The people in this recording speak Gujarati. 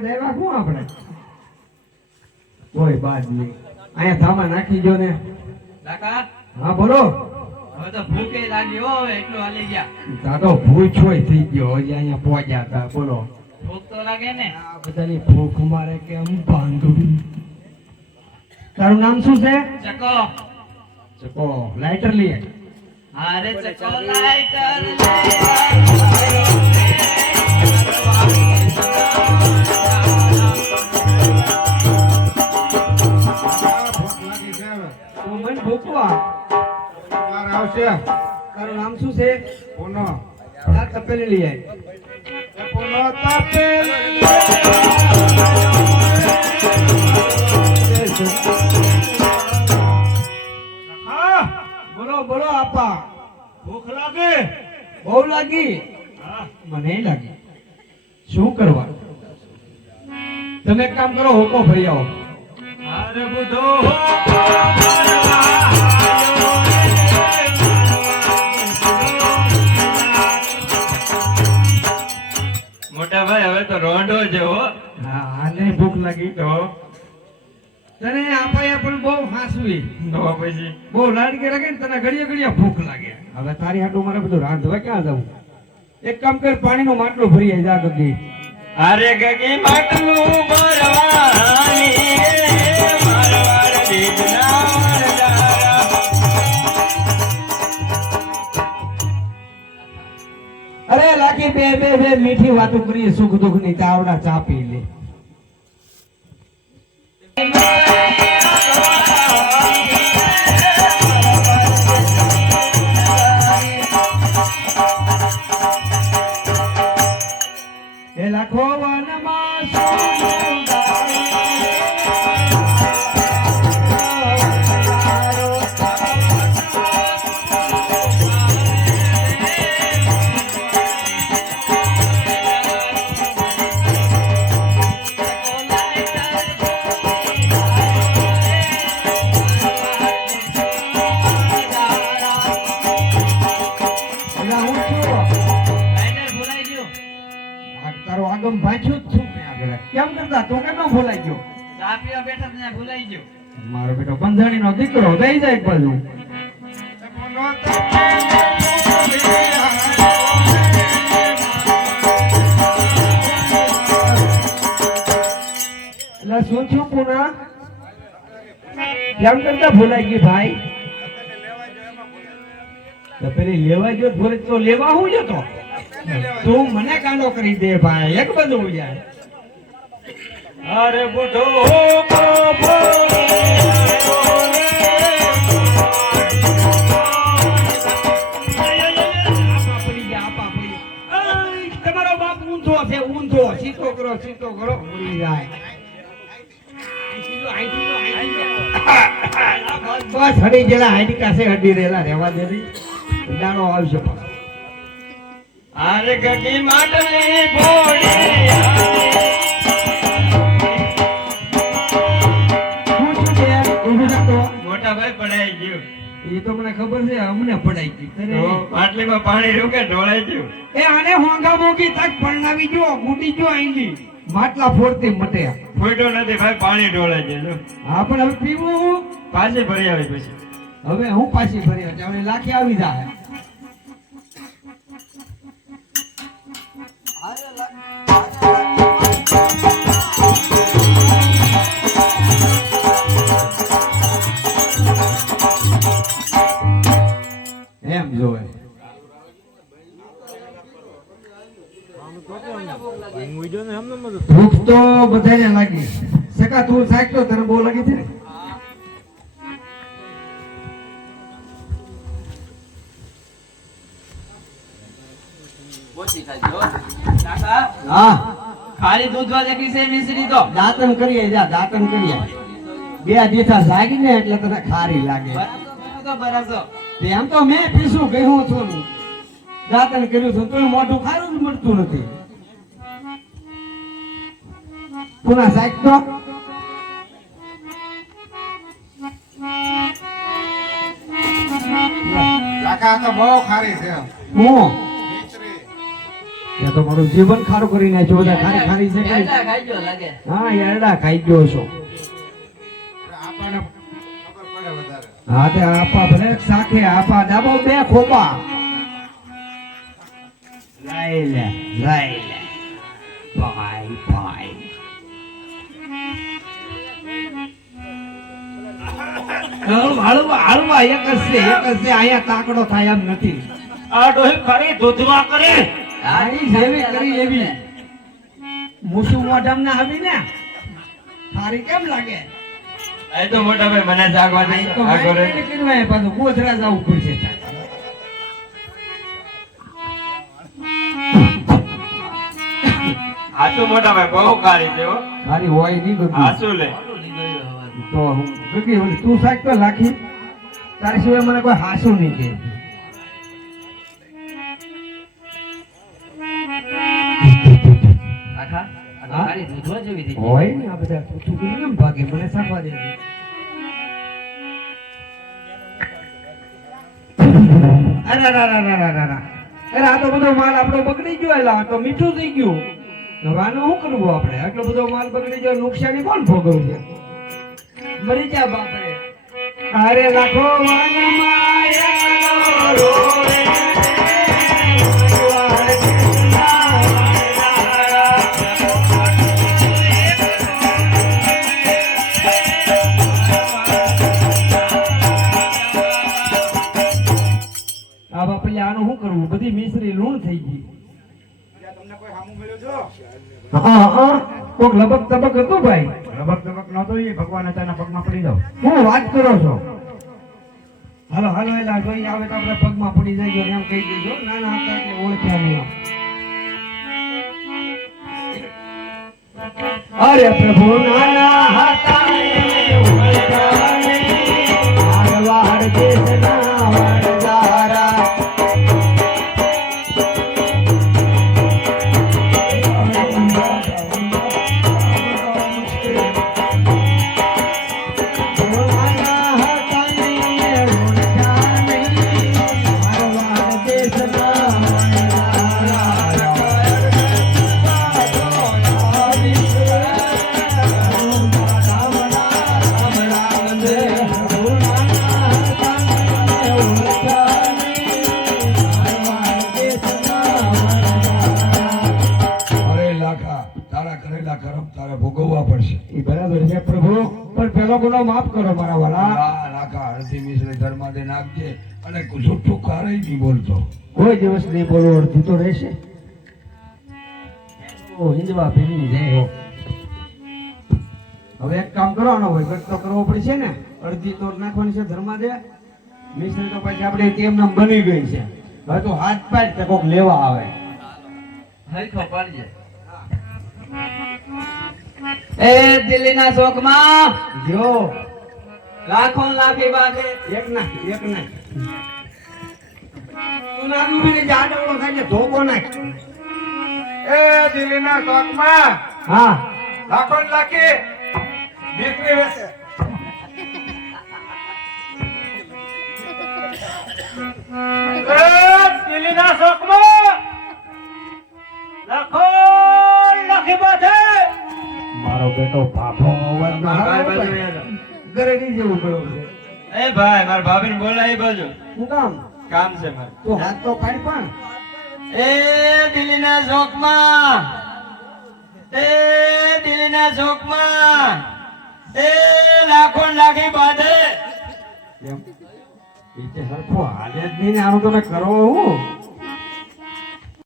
અહીંયા દેવા શું આપણે કોઈ બાદ નહીં અહીંયા ધામા નાખી જો ને કાકા હા બોલો હવે તો ભૂખે લાગી હો એટલું હાલી ગયા તા તો ભૂખ હોય થઈ ગયો હજી અહીંયા પહોંચ્યા હતા બોલો ભૂખ તો લાગે ને આ બધાની ભૂખ મારે કે આમ બાંધું તારું નામ શું છે ચકો ચકો લાઇટર લઈએ અરે ચકો લાઈટર તું મને ભૂખવા આવશે તારું નામ શું છે પુનો તાર તપેલી લઈ આય પુનો તપેલ હા બોલો બોલો આપા ભૂખ લાગે બહુ લાગી હા મને લાગી શું કરવા તમે એક કામ કરો હોકો ભરી આવો અરે બુધો મોટા ભાઈ હવે તો રોંડો જેવો હા આને ભૂખ લાગી તો તને આપાએ પણ બહુ હાસવી તો પછી બહુ લાડકે લાગે ને તને ઘડીએ ઘડીએ ભૂખ લાગે હવે તારી હાટું મારે બધું રાંધવા ક્યાં જવું એક કામ કર પાણીનું માટલું ભરી આય જા ગગી અરે ગગી માટલું ભરવાની મારવાડ દીધના વરદારા અરે લાખી બે બે બે મીઠી વાતો કરીએ સુખ દુઃખ ની તાવડા ચા પી લે એ લાખો વનમાં તારો આગમ ભાંચ્યો જ છું મેં આગળ કેમ કરતા તું કેમ ન ભૂલાઈ ગયો ચા પીવા બેઠા ત્યાં ભૂલાઈ ગયો મારો બેટો બંધાણી નો દીકરો દઈ જાય એક બાજુ પુનો તપેલ એટલે શું છું પુના કેમ કરતા ભૂલાઈ ગઈ ભાઈ તો પેલી લેવા જો ભૂલે તો લેવા હું જતો તું મને કાંડો કરી દે ભાઈ એક બધું જાય અરે બુધો તમારો બાપ ઊંધો છે ઊંધો સીધો કરો ઉડી જાય બસ હડી જેલા હાઈડી કાસે હડી રેલા રહેવા દે દાડો આવશે પાછો. અરે ગગી માટલી ભોળી શું છે બે? ઊભું થા તો. મોટા ભાઈ પડાઈ ગયું એ તો મને ખબર છે અમને પડાઈ ગઈ તો અરે, માટલીમાં પાણી રૂકે ઢોળાઈ ગયું એ આને હોંગા મોગી તક પરણાવી જો બુટી જો આઈલી માટલા ફોડતી મટે ફૂટો નથી ભાઈ પાણી ઢોળાઈ ગયું હા પણ હવે પીવું હું? પાછી ભરી આવી પછી હવે હું પાછી ફરી હવે લાખી આવી જાય એમ જોવે ભૂખ તો બધાને લાગી સકા તું સાક તો તને બહુ લાગી છે ને ઓછી ખાજો કાકા હા ખાલી દૂધ વાળે કી છે મિશ્રી તો દાંતન કરીએ જા દાંતન કરીએ બે દીઠા જાગી ને એટલે તને ખારી લાગે તો બરાબર એમ તો મેં પીસું કહ્યું છું દાંતન કર્યું છું તો મોઢું ખારું જ મળતું નથી પુના સાહેબ તો કાકા તો બહુ ખારી છે હું એ તો મારું જીવન ખારું કરી નાખ્યું બધા ખારી ખારી છે કઈ. એરડા ખાઈ ગયો લાગે. હા એરડા ખાઈ ગયો છો. આપણને ખબર પડે વધારે. હા તે આપા ભલે સાખે આપા ડાબો બે ખોપા લઈ લે ભાઈ ભાઈ હળવા એક જ છે અહીંયા તાકડો થાય એમ નથી. આ ડોહી ખરી દૂધમાં કરે. આ ઈ જેવી કરી એવી મુસુ મોઢામ ના આવી ને થારી કેમ લાગે? એ તો મોટા ભાઈ મને જાગવા દે. તો મારી કરવા પાછું ગોધરા જવું પડશે. આચું મોટા ભાઈ બહુ કારી છે હો. મારી હોય નહીં ગયું આચું લે. તો હું ગગી ઓલી તું સાચ તો લાખી તારી સિવાય મને કોઈ હાસું નહીં કે. આખા આ તો તારી દૂધવા જેવી થઈ ગઈ. હોય ને આ બધા પૂછું કે કેમ ભાગે મને સાફવા દે. અરે આ તો બધો માલ આપણો બગડી ગયો એલા આ તો મીઠું થઈ ગયું. હવે આનું શું કરવું આપણે? આટલો બધો માલ બગડી ગયો નુકસાની કોણ ભોગવવું છે? મરી જા બાપરે. અરે લાખો વાનમાં રોવે આ બાપલે આનું શું કરવું? બધી મિશ્રી લૂણ થઈ ગઈ. તમને કોઈ હામું મળ્યો છો? કોક લબક તબક હતું ભાઈ. લબક તબક નહોતો એ ભગવાન અચાનક પગમાં પડી જાવ. હું વાત કરો છો? હાલો હાલો એલા જોઈ આવે તો આપણે પગમાં પડી જાય એમ કહી દેજો. નાના હતા એટલે ઓળખ્યા નહીં. અરે પ્રભુ નાના હતા ને ઓળખ્યા નહીં. મારવાડ દેશના વણજારા. ભોગવવા પડશે. એ બરાબર છે પ્રભુ, પણ પેલો ગુનો માફ કરો મારા વાલા. નાખા અડધી મિશ્રી ધર્મા દે નાખજે અને જૂઠું કારય નહીં બોલતો. કોઈ દિવસ નહીં બોલો, અડધી તો રહેશે. ઓ હિંદવા ભીની જાય હો. હવે એક કામ કરવાનો હોય ગટ તો કરવો પડશે ને. અડધી તો નાખવાની છે ધર્મા દે. મિશ્રી તો પછી આપણે તેમ નામ બની ગઈ છે. હવે તો હાથ પાડ કે કોક લેવા આવે. હરખો પાડજે. એ દિલ્હીના શોકમાં જો લાખો લાખી બાગે એક નાખ તું નાનું મને જાડવડો થાય છે ધોકો નાખ. એ દિલ્હીના શોખમાં હા લાખો લાખી દીકરી વેચે. એ દિલ્હીના શોખમાં લાખો લાખી બાધે. મારો બેટો ભાભો અવાજ ના આવે ગરેડી જેવું કર્યો છે. એ ભાઈ મારા ભાભીને બોલાય એ બાજુ શું કામ? કામ છે મારે. તું હાથ તો પાડ પણ. એ દિલ્હીના શોકમાં એ દિલ્હીના શોકમાં એ લાખો લાખી બાંધે. એમ. એ તે હરખો હાલે જ નહીં ને આનું તમે કરો હું